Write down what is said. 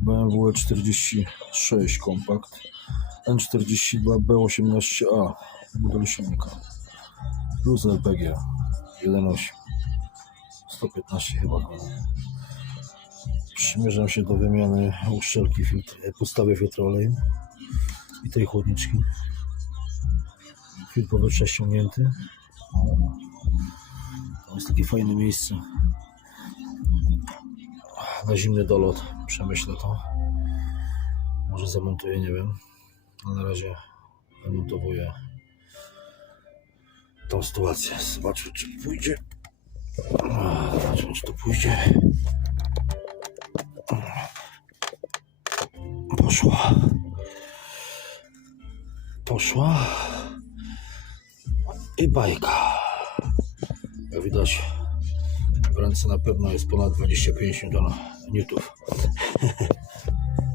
BMW E46 kompakt N42B18A model 7 plus LPG 1.8 115 chyba koni. Przymierzam się do wymiany uszczelki podstawy filtru oleju i tej chłodniczki. Filtr powietrza ściągnięty. To jest takie fajne miejsce na zimny dolot. Przemyślę to. Może zamontuję, nie wiem. A na razie zamontowuję tą sytuację. Zobaczmy, czy pójdzie. Zobaczmy, czy to pójdzie. Poszła. Poszła. I bajka. Jak widać, w ręce na pewno jest ponad 25 newtonów.